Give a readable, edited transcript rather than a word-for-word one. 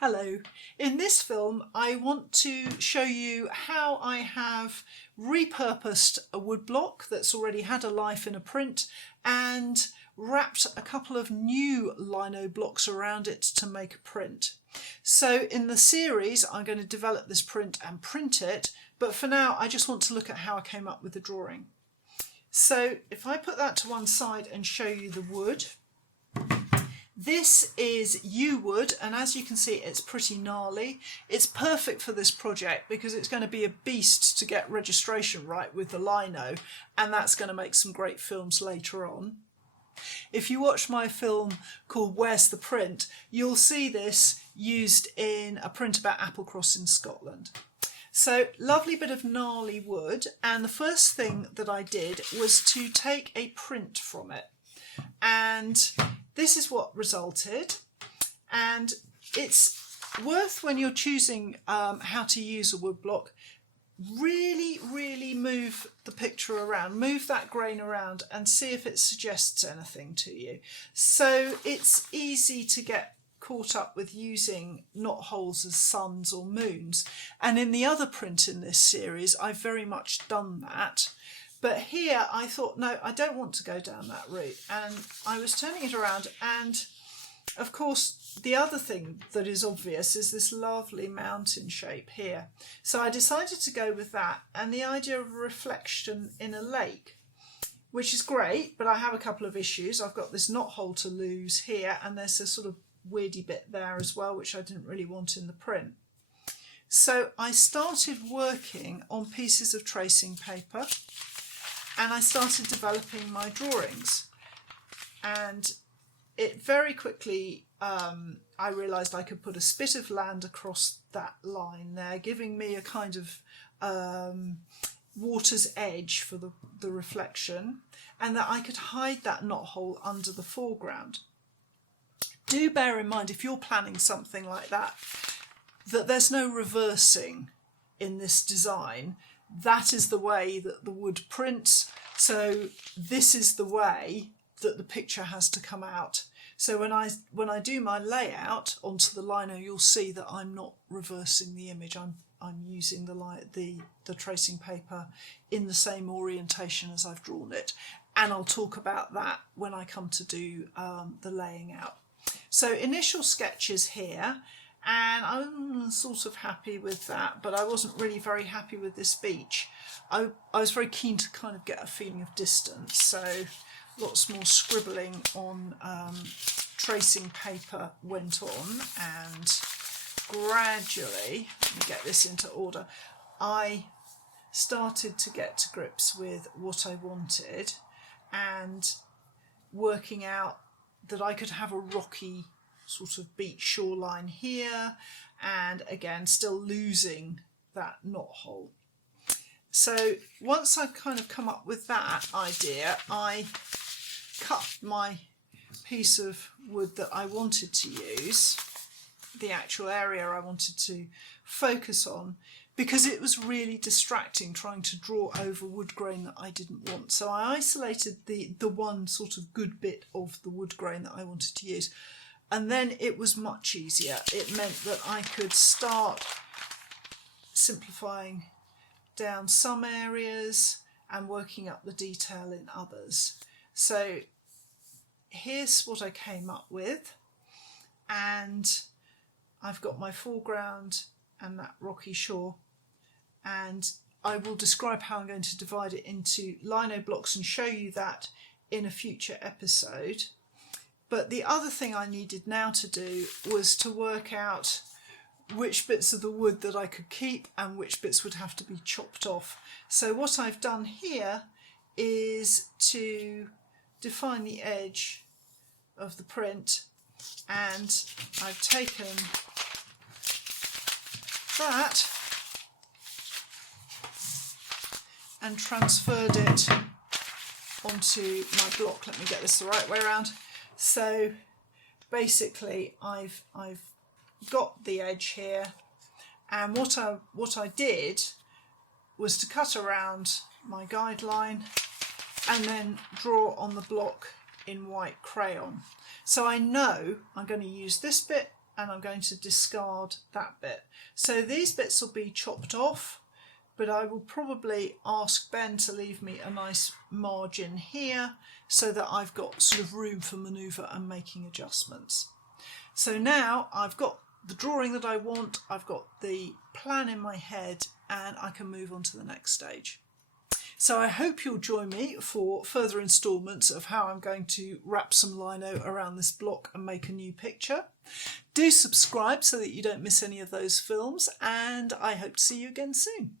Hello. In this film I want to show you how I have repurposed a woodblock that's already had a life in a print and wrapped a couple of new lino blocks around it to make a print. So in the series I'm going to develop this print and print it, but for now I just want to look at how I came up with the drawing. So if I put that to one side and show you the wood, this is yew wood, and as you can see it's pretty gnarly. It's perfect for this project because it's going to be a beast to get registration right with the lino, and that's going to make some great films later on. If you watch my film called Where's the Print, you'll see this used in a print about Applecross in Scotland. So lovely bit of gnarly wood, and the first thing that I did was to take a print from it, and this is what resulted. And it's worth, when you're choosing how to use a woodblock, really move the picture around, move that grain around and see if it suggests anything to you. So it's easy to get caught up with using knot holes as suns or moons, and in the other print in this series I've very much done that. But here I thought, no, I don't want to go down that route, and I was turning it around, and of course the other thing that is obvious is this lovely mountain shape here. So I decided to go with that, and the idea of a reflection in a lake, which is great, but I have a couple of issues. I've got this knot hole to lose here, and there's a sort of weirdy bit there as well, which I didn't really want in the print. So I started working on pieces of tracing paper, and I started developing my drawings, and it very quickly I realised I could put a spit of land across that line there, giving me a kind of water's edge for the reflection, and that I could hide that knot hole under the foreground. Do bear in mind, if you're planning something like that, that there's no reversing in this design. That is the way that the wood prints, so this is the way that the picture has to come out. So when I do my layout onto the lino, you'll see that I'm not reversing the image. I'm using the tracing paper in the same orientation as I've drawn it, and I'll talk about that when I come to do the laying out. So initial sketches here, and I'm sort of happy with that, but I wasn't really very happy with this beach. I was very keen to kind of get a feeling of distance, so lots more scribbling on tracing paper went on, and gradually, let me get this into order, I started to get to grips with what I wanted and working out that I could have a rocky sort of beach shoreline here, and again still losing that knot hole. So once I've kind of come up with that idea, I cut my piece of wood that I wanted to use, the actual area I wanted to focus on, because it was really distracting trying to draw over wood grain that I didn't want. So I isolated the one sort of good bit of the wood grain that I wanted to use, and then it was much easier. It meant that I could start simplifying down some areas and working up the detail in others. So here's what I came up with, and I've got my foreground and that rocky shore, and I will describe how I'm going to divide it into lino blocks and show you that in a future episode. But the other thing I needed now to do was to work out which bits of the wood that I could keep and which bits would have to be chopped off. So what I've done here is to define the edge of the print, and I've taken that and transferred it onto my block. Let me get this the right way around. So basically I've got the edge here, and what I did was to cut around my guideline and then draw on the block in white crayon. So I know I'm going to use this bit and I'm going to discard that bit. So these bits will be chopped off, but I will probably ask Ben to leave me a nice margin here so that I've got sort of room for manoeuvre and making adjustments. So now I've got the drawing that I want, I've got the plan in my head, and I can move on to the next stage. So I hope you'll join me for further instalments of how I'm going to wrap some lino around this block and make a new picture. Do subscribe so that you don't miss any of those films, and I hope to see you again soon.